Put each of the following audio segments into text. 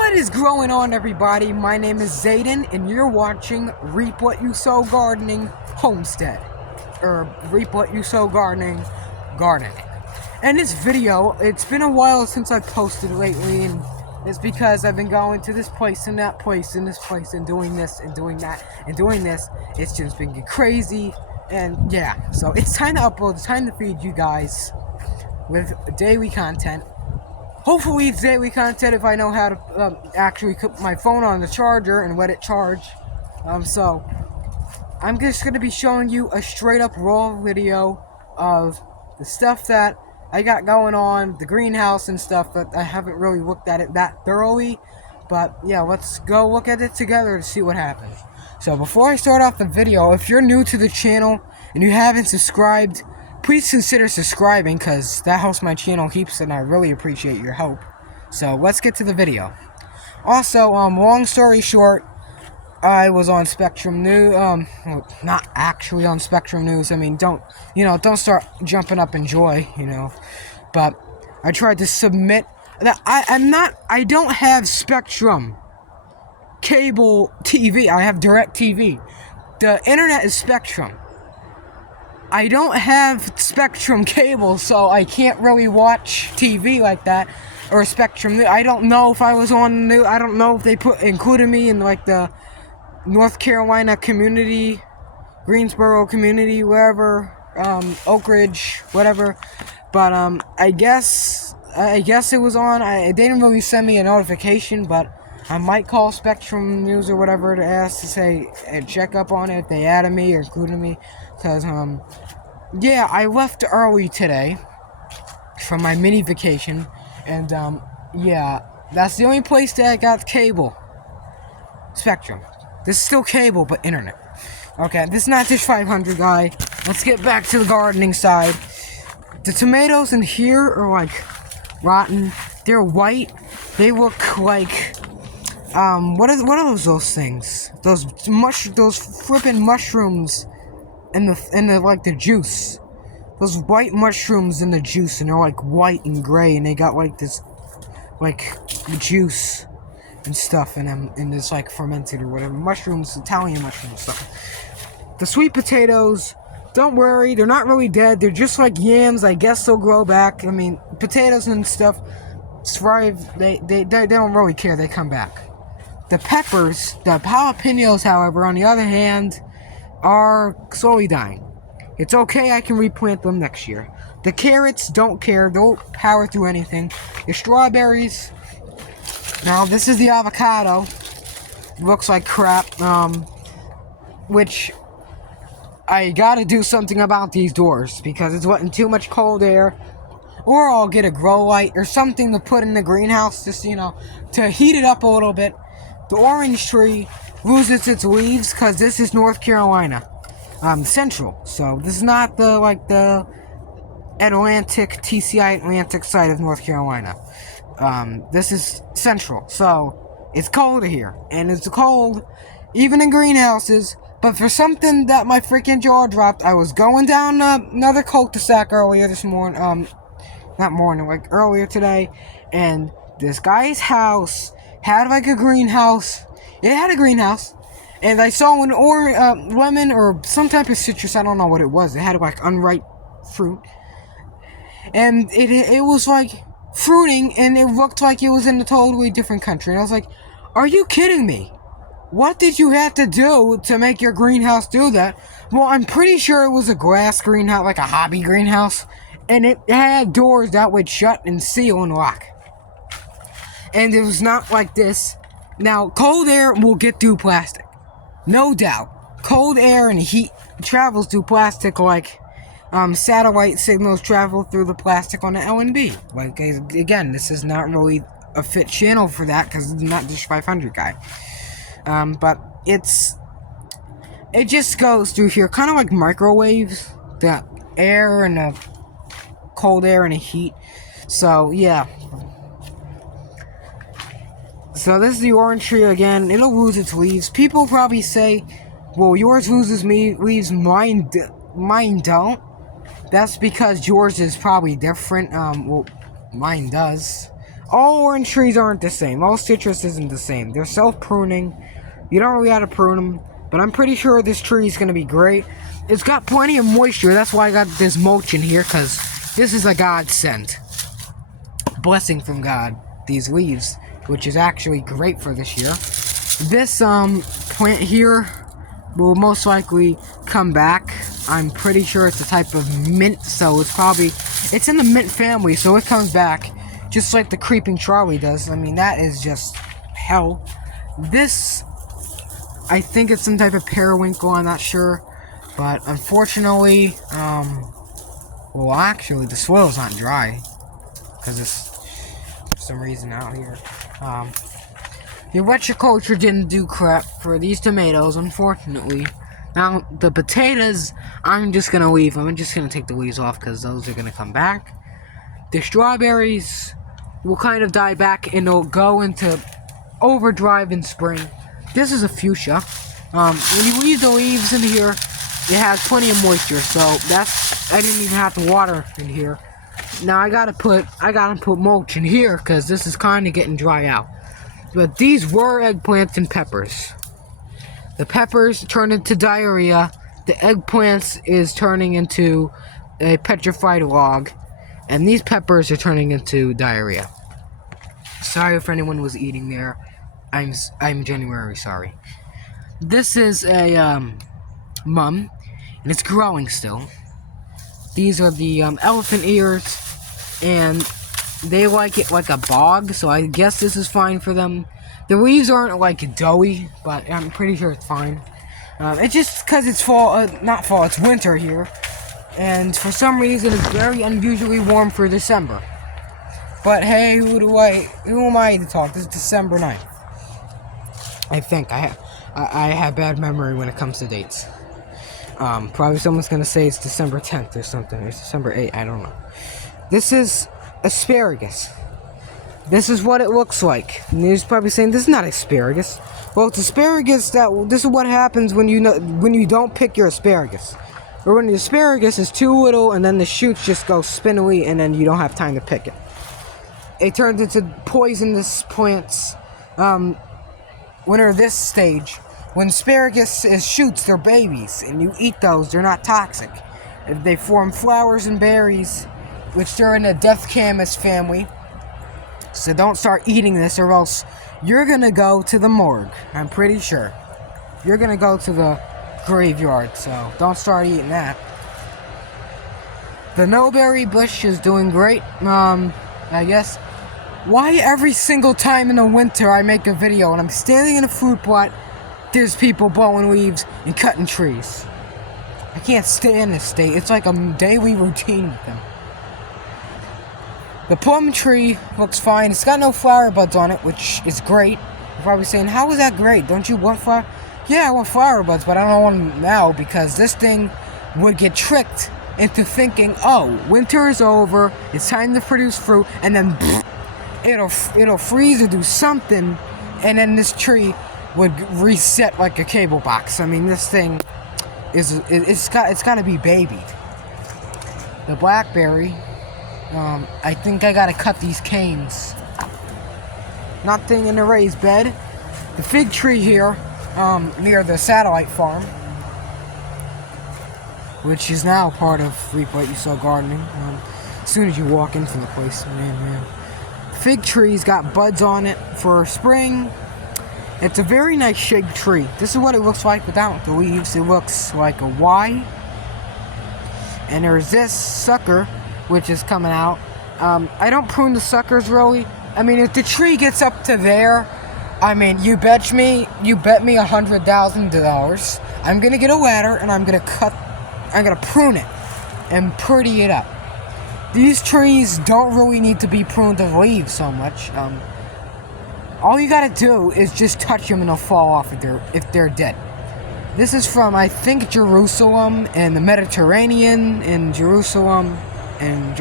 What is going on, everybody? My name is Zayden, and you're watching Reap What You Sow Gardening Homestead. Or Reap What You Sow Gardening. And this video, it's been a while since I posted lately, and it's because I've been going to this place and that place and this place and doing this and doing that and doing this. It's just been crazy, and yeah. So it's time to upload, it's time to feed you guys with daily content. Hopefully it's daily content if I know how to actually put my phone on the charger and let it charge. So I'm just going to be showing you a straight up raw video of the stuff that I got going on, the greenhouse and stuff, but I haven't really looked at it that thoroughly. But yeah, let's go look at it together to see what happens. So before I start off the video, if you're new to the channel and you haven't subscribed, please consider subscribing, because that helps my channel heaps and I really appreciate your help. So let's get to the video. Also, long story short, I was on Spectrum News, well, not actually on Spectrum News. I mean, don't start jumping up in joy, but I tried to submit that I don't have Spectrum cable TV. I have Direct TV. The internet is Spectrum. I don't have Spectrum cable, so I can't really watch TV like that, or Spectrum. I don't know if I was on the news. I don't know if they included me in like the North Carolina community, Greensboro community, wherever, Oak Ridge, whatever. But I guess it was on. They didn't really send me a notification, but I might call Spectrum News or whatever to ask to say check up on it if they added me or included me. Because, yeah, I left early today from my mini vacation, and, yeah, that's the only place that I got cable. Spectrum. This is still cable, but internet. Okay, this is not Dish 500 guy. Let's get back to the gardening side. The tomatoes in here are, like, rotten. They're white. They look like, what are those things? Those flippin' mushrooms in the like the juice. Those white mushrooms in the juice, and they're like white and gray, and they got like this like juice and stuff in them, and it's like fermented or whatever. Mushrooms, Italian mushroom stuff. The sweet potatoes, don't worry, they're not really dead. They're just like yams. I guess they'll grow back. I mean, potatoes and stuff thrive. They don't really care. They come back. The peppers, the jalapenos, however, on the other hand, are slowly dying. It's okay, I can replant them next year. The carrots don't care, they'll power through anything. The strawberries, now this is the avocado. Looks like crap, which I gotta do something about these doors because it's letting too much cold air. Or I'll get a grow light or something to put in the greenhouse just, to heat it up a little bit. The orange tree loses its leaves because this is North Carolina, central. So this is not the Atlantic, TCI Atlantic side of North Carolina. This is central, so it's colder here, and it's cold even in greenhouses. But for something that my freaking jaw dropped, I was going down another cul-de-sac earlier this morning, earlier today, and this guy's house had like a greenhouse. It had a greenhouse, and I saw an lemon or some type of citrus. I don't know what it was. It had like unripe fruit, and it was like fruiting, and it looked like it was in a totally different country. And I was like, "Are you kidding me? What did you have to do to make your greenhouse do that?" Well, I'm pretty sure it was a glass greenhouse, like a hobby greenhouse, and it had doors that would shut and seal and lock. And it was not like this. Now, cold air will get through plastic. No doubt. Cold air and heat travels through plastic like satellite signals travel through the plastic on the LNB. Like, again, this is not really a fit channel for that because it's not Dish 500 guy. But it just goes through here, kind of like microwaves. The air and the cold air and the heat. So, yeah. So this is the orange tree again. It'll lose its leaves. People probably say, well, yours loses leaves, mine don't. That's because yours is probably different. Well, mine does. all orange trees aren't the same. All citrus isn't the same. They're self-pruning. You don't really have to prune them. But I'm pretty sure this tree is going to be great. It's got plenty of moisture. That's why I got this mulch in here, because this is a godsend. Blessing from God, these leaves, which is actually great for this year. This plant here will most likely come back. I'm pretty sure it's a type of mint, so it's in the mint family, so it comes back just like the creeping trolley does. I mean, that is just hell. This, I think it's some type of periwinkle, I'm not sure, but unfortunately, well, actually, the soil's not dry, because it's for some reason out here. The electroculture didn't do crap for these tomatoes, unfortunately. Now, the potatoes, I'm just going to leave them. I'm just going to take the leaves off because those are going to come back. The strawberries will kind of die back and they'll go into overdrive in spring. This is a fuchsia. When you leave the leaves in here, it has plenty of moisture, so I didn't even have to water in here. Now I gotta put mulch in here because this is kind of getting dry out. But these were eggplants and peppers. The peppers turned into diarrhea. The eggplants is turning into a petrified log. And these peppers are turning into diarrhea. Sorry if anyone was eating there. I'm genuinely sorry. This is a mum, and it's growing still. These are the elephant ears, and they like it like a bog, so I guess this is fine for them. The leaves aren't like doughy, but I'm pretty sure it's fine. It's just because it's fall, not fall, it's winter here. And for some reason, it's very unusually warm for December. But hey, who am I to talk? This is December 9th. I think I have bad memory when it comes to dates. Probably someone's gonna say it's December 10th or something. It's December 8th, I don't know. This is asparagus. This is what it looks like. And you're probably saying, this is not asparagus. Well, it's asparagus this is what happens when you don't pick your asparagus. Or when the asparagus is too little and then the shoots just go spindly and then you don't have time to pick it. It turns into poisonous plants when they're this stage. When asparagus is shoots, they're babies, and you eat those, they're not toxic. If they form flowers and berries, which they're in the Death Camus family. So don't start eating this or else you're gonna go to the morgue, I'm pretty sure. You're gonna go to the graveyard, so don't start eating that. The Mulberry bush is doing great. I guess. Why every single time in the winter I make a video and I'm standing in a fruit plot, there's people blowing leaves and cutting trees? I can't stand this state. It's like a daily routine with them. The plum tree looks fine. It's got no flower buds on it, which is great. You're probably saying, how is that great? Don't you want flower? Yeah, I want flower buds, but I don't want them now because this thing would get tricked into thinking, oh, winter is over, it's time to produce fruit, and then it'll freeze or do something, and then this tree would reset like a cable box. I mean, this thing it's got to be babied. The blackberry, I think I gotta cut these canes. Nothing in the raised bed. The fig tree here, near the satellite farm, which is now part of Reap What You Sow Gardening. As soon as you walk into the place, man. Fig tree's got buds on it for spring. It's a very nice shaped tree. This is what it looks like without the leaves. It looks like a Y. And there's this sucker, which is coming out. I don't prune the suckers really. I mean, if the tree gets up to there, I mean, you bet me $100,000. I'm gonna get a ladder and I'm gonna prune it and pretty it up. These trees don't really need to be pruned of leaves so much. All you gotta do is just touch them and they'll fall off if they're dead. This is from, I think, Jerusalem and the Mediterranean in Jerusalem and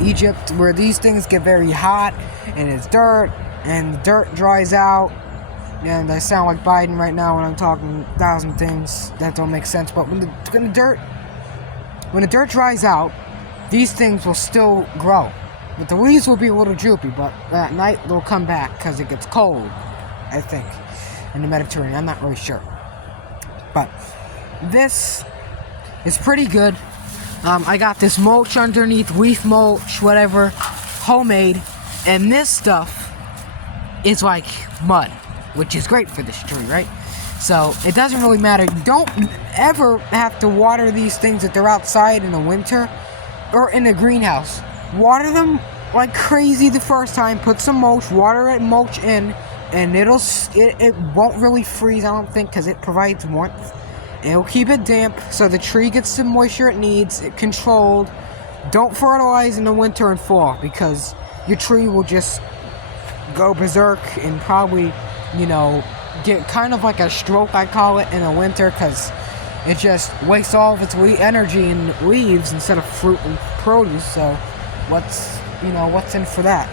Egypt, where these things get very hot and it's dirt and the dirt dries out. And I sound like Biden right now when I'm talking 1,000 things that don't make sense. But when the dirt dries out, these things will still grow. But the leaves will be a little droopy, but at night they'll come back because it gets cold, I think, in the Mediterranean. I'm not really sure. But this is pretty good. I got this mulch underneath, leaf mulch, whatever, homemade, and this stuff is like mud, which is great for this tree, right? So it doesn't really matter. You don't ever have to water these things if they're outside in the winter or in a greenhouse. Water them like crazy the first time. Put some mulch, water it, mulch in, and it won't really freeze, I don't think, because it provides warmth. It'll keep it damp so the tree gets the moisture it needs, controlled. Don't fertilize in the winter and fall because your tree will just go berserk and probably, get kind of like a stroke, I call it, in the winter because it just wastes all of its energy in leaves instead of fruit and produce. So what's in for that?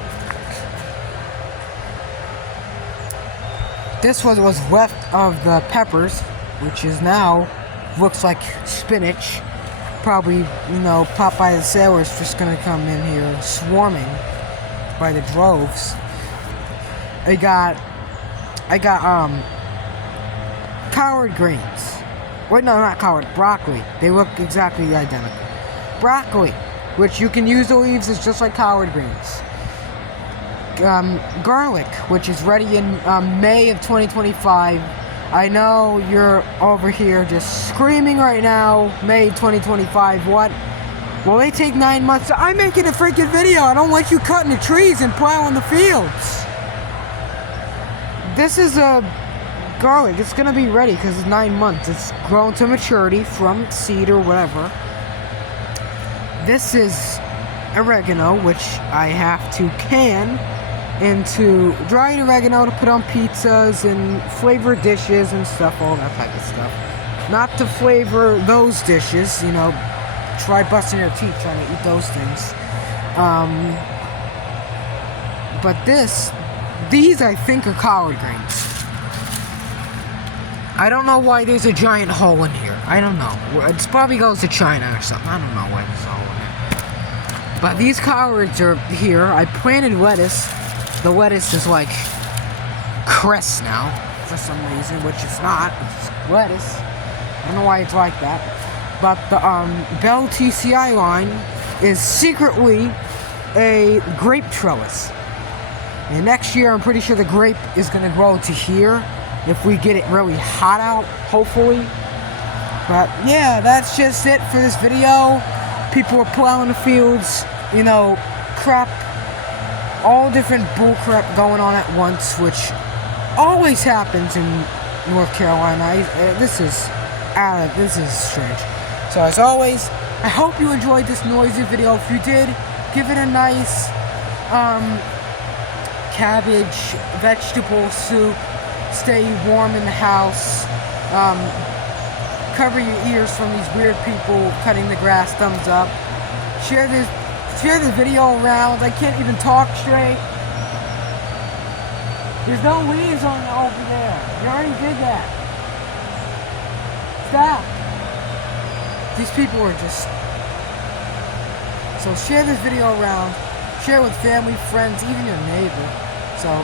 This was left of the peppers, which is now looks like spinach. Probably, Popeye the Sailor's just gonna come in here swarming by the droves. I got collard greens. Wait, no, not collard, broccoli. They look exactly identical. Broccoli, which you can use the leaves, is just like collard greens. Garlic, which is ready in May of 2025. I know you're over here just screaming right now, May 2025, what? Well, they take 9 months. I'm making a freaking video. I don't want you cutting the trees and plowing the fields. This is a garlic. It's gonna be ready because it's 9 months. It's grown to maturity from seed or whatever. This is oregano, which I have to can into dried oregano to put on pizzas and flavor dishes and stuff, all that type of stuff. Not to flavor those dishes, try busting your teeth trying to eat those things. But these I think are collard greens. I don't know why there's a giant hole in here. I don't know. It probably goes to China or something. I don't know why there's a hole in it. But these collards are here. I planted lettuce. The lettuce is like cress now for some reason, which it's not. It's lettuce. I don't know why it's like that. But the Bell TCI line is secretly a grape trellis. And next year, I'm pretty sure the grape is going to grow to here if we get it really hot out, hopefully. But yeah, that's just it for this video. People are plowing the fields, crap. All different bullcrap going on at once, which always happens in North Carolina. This is strange. So as always, I hope you enjoyed this noisy video. If you did, give it a nice cabbage vegetable soup. Stay warm in the house. Cover your ears from these weird people cutting the grass. Thumbs up. Share the video around. I can't even talk straight. There's no leaves on over there. You already did that. Stop. These people are just... So share this video around. Share with family, friends, even your neighbor. So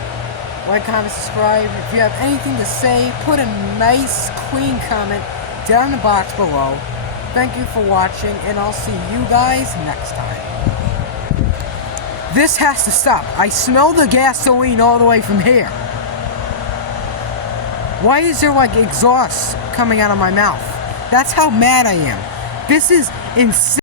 like, comment, subscribe. If you have anything to say, put a nice, clean comment down in the box below. Thank you for watching, and I'll see you guys next time. This has to stop. I smell the gasoline all the way from here. Why is there like exhaust coming out of my mouth? That's how mad I am. This is insane.